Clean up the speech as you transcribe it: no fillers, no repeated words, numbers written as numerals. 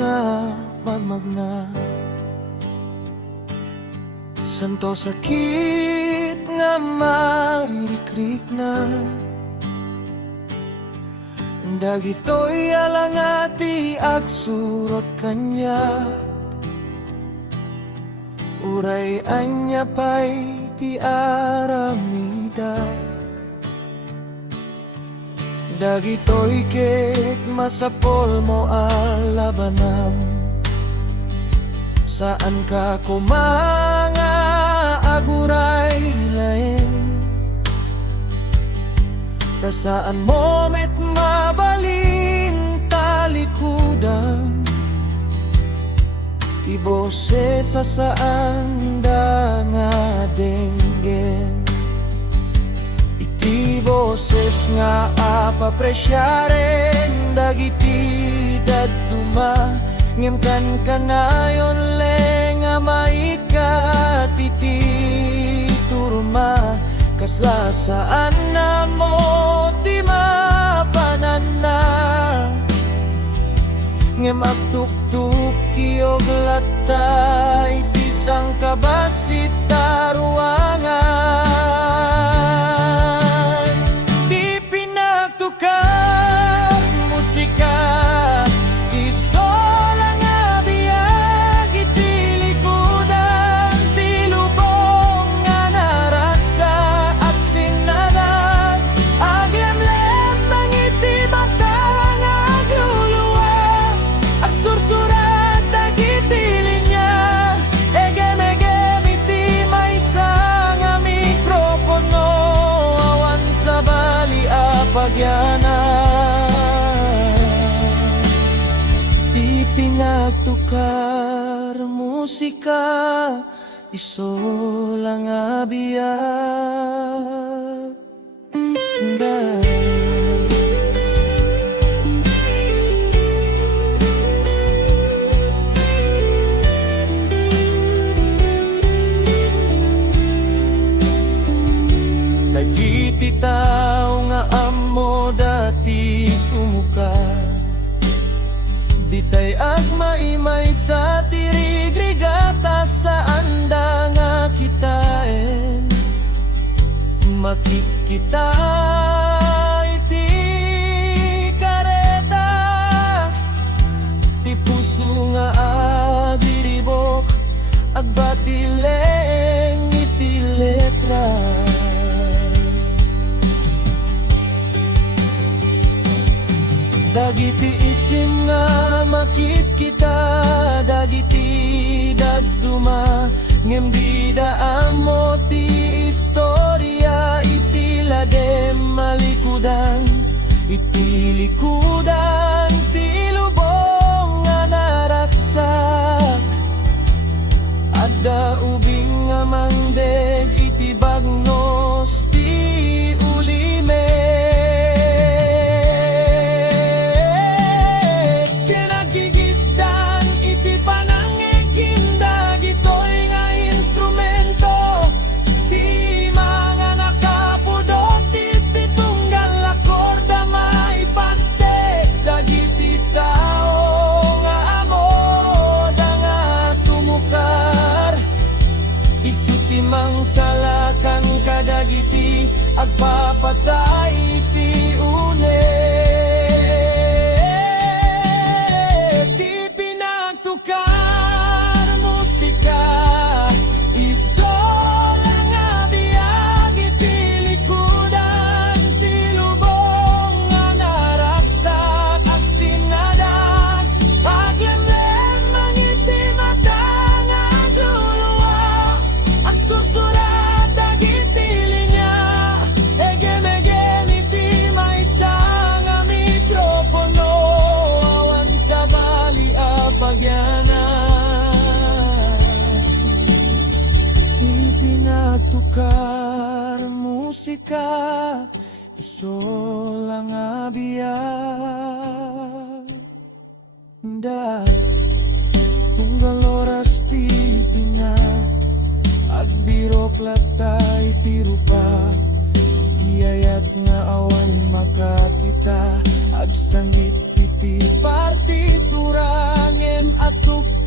nga magmagna. Santo sakit nga maririkrik na, dagitoy alangati agsurot kanya. Uray anya pa'y ti aramida, dagitoy ket masapol mo alabanam. Saan ka kumanga aguray lain, ta saan mo met mabalin talikudan. Ti boses sa saan da nga denggen, iti boses nga apapresyaren dagiti daduma. Ngem kan kanayon le nga maikat iti turma, kaslasaan na mo ti mapanan na. Ngem agtuktuk kiyog latay ti sangkabasit taruangan. Di pinagtukar musika, di pinagtukar musika, iso lang abiyag dagiti tao nga amo dati kumuka, di tay agmaimay sa tirigrigata sa anda nga kitaen. Makikita iti kareta, ti puso nga adiribok, agbatileng iti letra. Dagiti isim nga makit kita, dagiti daduma. Ngem di daan mo ti istorya, iti ladem malikudan, iti likudan ti lubong nga naraksak. Adda ubing nga mangdeg iti bagnos ti ulime. Salakan kadagiti agpapatay iti une. Di pinagtukar musika, iso lang abiyag iti likudan, ti lubong nga naraksak ag sinadag, aglemlem man iti mata nga aguluwa, ag susurat dagiti linya. Egem-egem iti maysa nga mikropono, awan sa bali a pagyanan. Ipinagtukar musika, iso lang abiyag tunggal oras ti pinag agbirok latay ti rupa. Iyayat nga awan makakita, agsangit iti partitura. Ngem Atem atuk